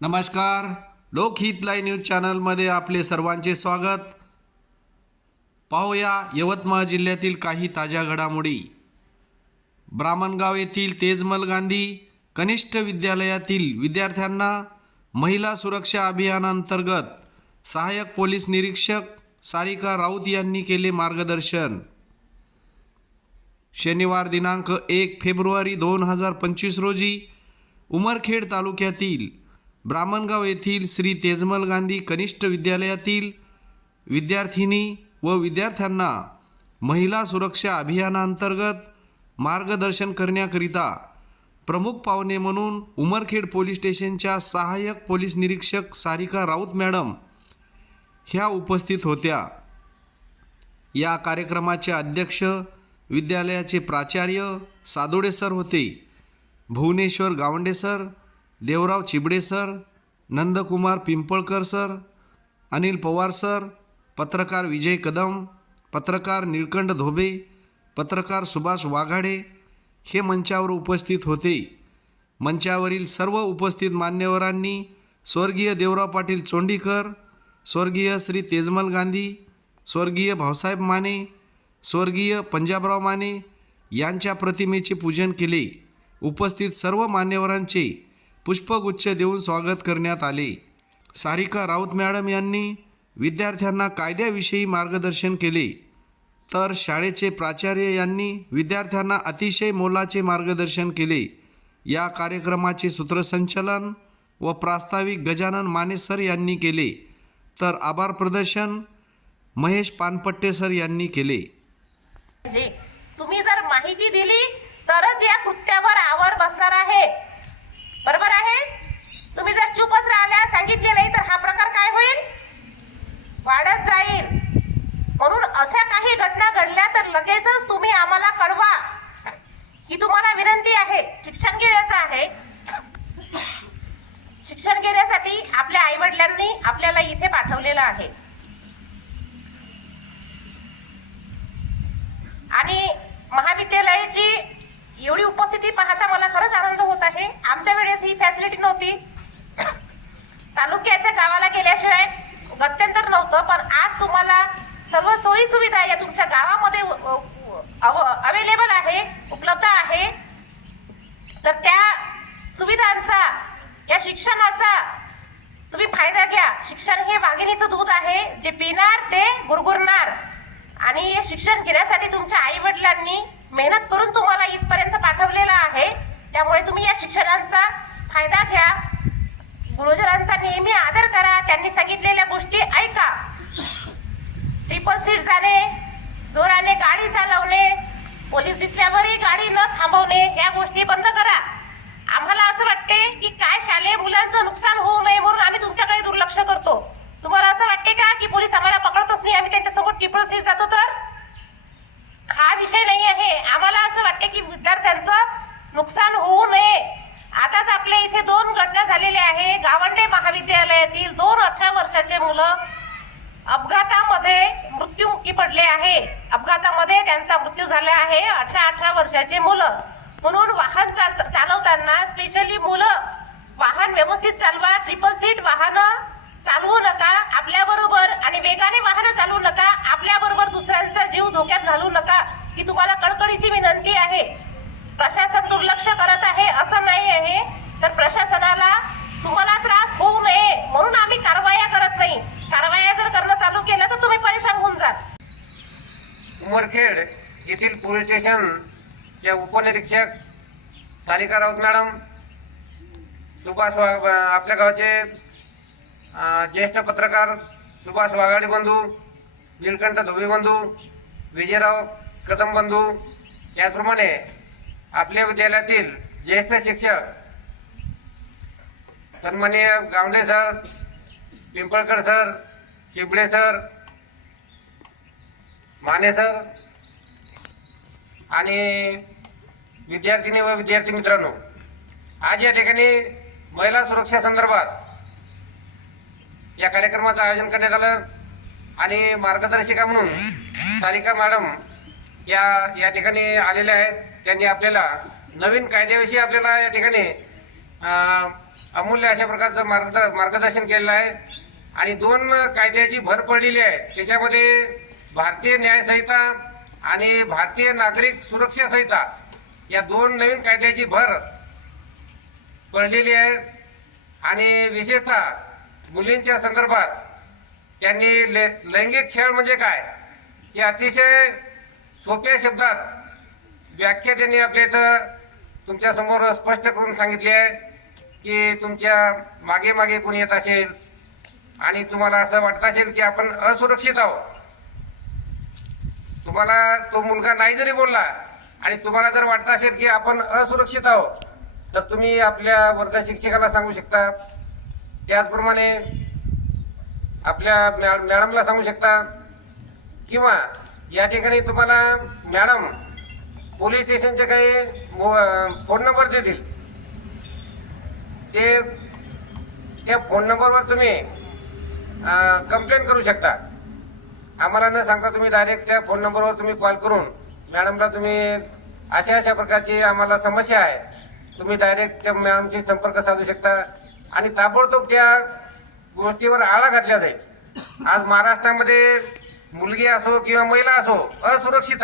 नमस्कार. लोकहित live news चॅनलमध्ये आपले सर्वांचे स्वागत. पाहूया यवतमाळ जिल्ह्यातील काही ताज्या घडामोडी. ब्राह्मणगाव येथील तेजमल गांधी कनिष्ठ विद्यालयातील विद्यार्थ्यांना महिला सुरक्षा अभियानांतर्गत सहाय्यक पोलीस निरीक्षक सारिका राऊत यांनी केले मार्गदर्शन. शनिवार दिनांक 1 फेब्रुवारी 2025 रोजी उमरखेड तालुक्यातील ब्राह्मणगाव येथील श्री तेजमल गांधी कनिष्ठ विद्यालयातील विद्यार्थिनी व विद्यार्थ्यांना महिला सुरक्षा अभियानांतर्गत मार्गदर्शन करण्याकरिता प्रमुख पाहुणे म्हणून उमरखेड पोलीस स्टेशनच्या सहाय्यक पोलीस निरीक्षक सारिका राऊत मॅडम ह्या उपस्थित होत्या. या कार्यक्रमाचे अध्यक्ष विद्यालयाचे प्राचार्य सादोडे सर होते. Bhubaneshwar Gawande sir, Devrao Chibde sir, Nandkumar Pimpalkar sir, Anil Pawar sir, पत्रकार विजय कदम, पत्रकार निळकंठ धोबे, पत्रकार सुभाष वाघाडे हे मंचावर उपस्थित होते. मंचावरील सर्व उपस्थित मान्यवरांनी स्वर्गीय देवराव पाटील चोंडीकर, स्वर्गीय श्री तेजमल गांधी, स्वर्गीय भाऊसाहेब माने, स्वर्गीय पंजाबराव माने यांच्या प्रतिमेचे पूजन केले. उपस्थित सर्व मान्यवरांचे पुष्पगुच्छ देऊन स्वागत करण्यात आले. सारिका राऊत मॅडम यांनी विद्यार्थ्यांना कायद्याविषयी मार्गदर्शन केले, तर शाळेचे प्राचार्य यांनी विद्यार्थ्यांना अतिशय मोलाचे मार्गदर्शन केले. या कार्यक्रमाचे सूत्रसंचालन व प्रास्ताविक गजानन माने सर यांनी केले, तर आभार प्रदर्शन महेश पानपट्टे सर यांनी केले. तुम्ही जर माहिती दिली तरच या कृत्यावर आवर बसणार आहे. बरोबर आहे. तुम्ही जर चुपच राहिल्या, सांगितले नाही तर हा प्रकार काय होईल? वाढत जाईल. म्हणून अशा काही घटना घडल्या तर लगेचच तुम्ही आम्हाला कळवा, ही तुम्हाला विनंती आहे. शिक्षण घेण्याचं आहे. शिक्षण घेण्यासाठी आपल्या आई वडिलांनी आपल्याला इथे पाठवलेलं आहे आणि महाविद्यालयाची एवढी उपस्थिती पाहता मला खरंच आनंद होत आहे. आमच्या वेळेस ही फॅसिलिटी नव्हती. तालुक्याच्या गावाला गेल्याशिवाय गत्यंतर नव्हतं, पण आज तुम्हाला सर्व सोयी सुविधा या तुमच्या गावामध्ये अवेलेबल आहे, उपलब्ध आहे. तर त्या सुविधांचा, या शिक्षणाचा तुम्ही फायदा घ्या. शिक्षण हे वाघिणीचं दूध आहे, जे पिणार ते गुरगुरणार. आणि हे शिक्षण घेण्यासाठी तुमच्या आई वडिलांनी मेहनत करून तुम्हाला इथपर्यंत पाठवलेलं आहे. त्यामुळे तुम्ही या शिक्षणाचा फायदा घ्या. गुरुजनांचा नेहमी आदर करा. त्यांनी सांगितलेल्या गोष्टी ऐका. ट्रिपल सीट जाणे, जोराने गाडी चालवणे, पोलीस दिसल्यावरही गाडी न थांबवणे, या गोष्टी बंद करा. आम्हाला असं वाटते की काय शालेय मुलांचं नुकसान होऊ नये म्हणून आम्ही तुमच्याकडे दुर्लक्ष करतो. तुम्हाला असं वाटते का की पोलीस आम्हाला पकडतच नाही, आम्ही त्यांच्यासोबत ट्रिपल सीट जातो? तर हा विषय नाही आहे. आम्हाला असं वाटते की विद्यार्थ्यांचं नुकसान होऊ नये. आताच आपल्या इथे 2 घटना झालेल्या आहे. गावंडे महाविद्यालयातील 2 18 वर्षाचे मुलं अपघातामध्ये मृत्युमुखी पडले आहे. अपघातामध्ये त्यांचा मृत्यू झाला आहे. 18 वर्षाचे मुलं. म्हणून वाहन चालवताना स्पेशली मुलं वाहन व्यवस्थित चालवा. ट्रिपल सीट वाहनं चालवू नका. आपल्या बरोबर आणि वेगाने वाहन चालवू नका. आपल्या बरोबर दुसऱ्यांचा जीव धोक्यात घालू नका. ही तुम्हाला कळकळीची विनंती आहे. प्रशासन दुर्लक्ष करत आहे असं नाही आहे, तर प्रशासनाला तुम्हाला त्रास होऊ नये म्हणून आम्ही कारवाया करत नाही. कारवाया जर करणं चालू केलं तर तुम्ही परेशान होऊन जा. उमरखेड येथील पोलीस स्टेशनच्या उपनिरीक्षक सारिका राऊत मॅडम, सुभाष आपल्या गावचे ज्येष्ठ पत्रकार सुभाष वाघाडे बंधू, निळकंठ धोबे बंधू, विजयराव कदम बंधू, त्याचप्रमाणे आपल्या विद्यालयातील ज्येष्ठ शिक्षक सन्माननीय Gawande sir, Pimpalkar sir, Chibde sir, Mane sir आणि विद्यार्थिनी व विद्यार्थी मित्रांनो, आज या ठिकाणी महिला सुरक्षा संदर्भात या कार्यक्रमाचं आयोजन करण्यात आलं आणि मार्गदर्शिका म्हणून सारिका मॅडम या ठिकाणी आलेल्या आहेत. त्यांनी आपल्याला नवीन कायद्याविषयी आपल्याला या ठिकाणी अमूल्य अशा प्रकारचं मार्गदर्शन केलेलं आहे आणि 2 कायद्याची भर पडलेली आहे. त्याच्यामध्ये भारतीय न्याय संहिता आणि भारतीय नागरिक सुरक्षा संहिता या 2 नवीन कायद्याची भर पडलेली आहे. आणि विशेषतः मुलींच्या संदर्भात त्यांनी लैंगिक छळ म्हणजे काय हे अतिशय सोप्या शब्दात व्याख्या त्यांनी आपल्या इथं तुमच्या समोर स्पष्ट करून सांगितली आहे की तुमच्या मागे मागे कोणी येत असेल आणि तुम्हाला असं वाटत असेल की आपण असुरक्षित आहोत, तुम्हाला तो मुलगा नाही जरी बोलला आणि तुम्हाला जर वाटत असेल की आपण असुरक्षित आहोत तर तुम्ही आपल्या वर्ग शिक्षकाला सांगू शकता. त्याचप्रमाणे आपल्या मॅडमला सांगू शकता किंवा या ठिकाणी तुम्हाला मॅडम पोलीस स्टेशनचे काही फोन नंबर देतील, त्या फोन नंबरवर तुम्ही कंप्लेंट करू शकता. आम्हाला न सांगता तुम्ही डायरेक्ट त्या फोन नंबरवर तुम्ही कॉल करून मॅडमला तुम्ही अशा प्रकारची आम्हाला समस्या आहे, तुम्ही डायरेक्ट त्या मॅडमशी संपर्क साधू शकता आणि ताबडतोब त्या गोष्टीवर आळा घातला जाईल. आज महाराष्ट्रामध्ये मुलगी असो किंवा महिला असो असुरक्षित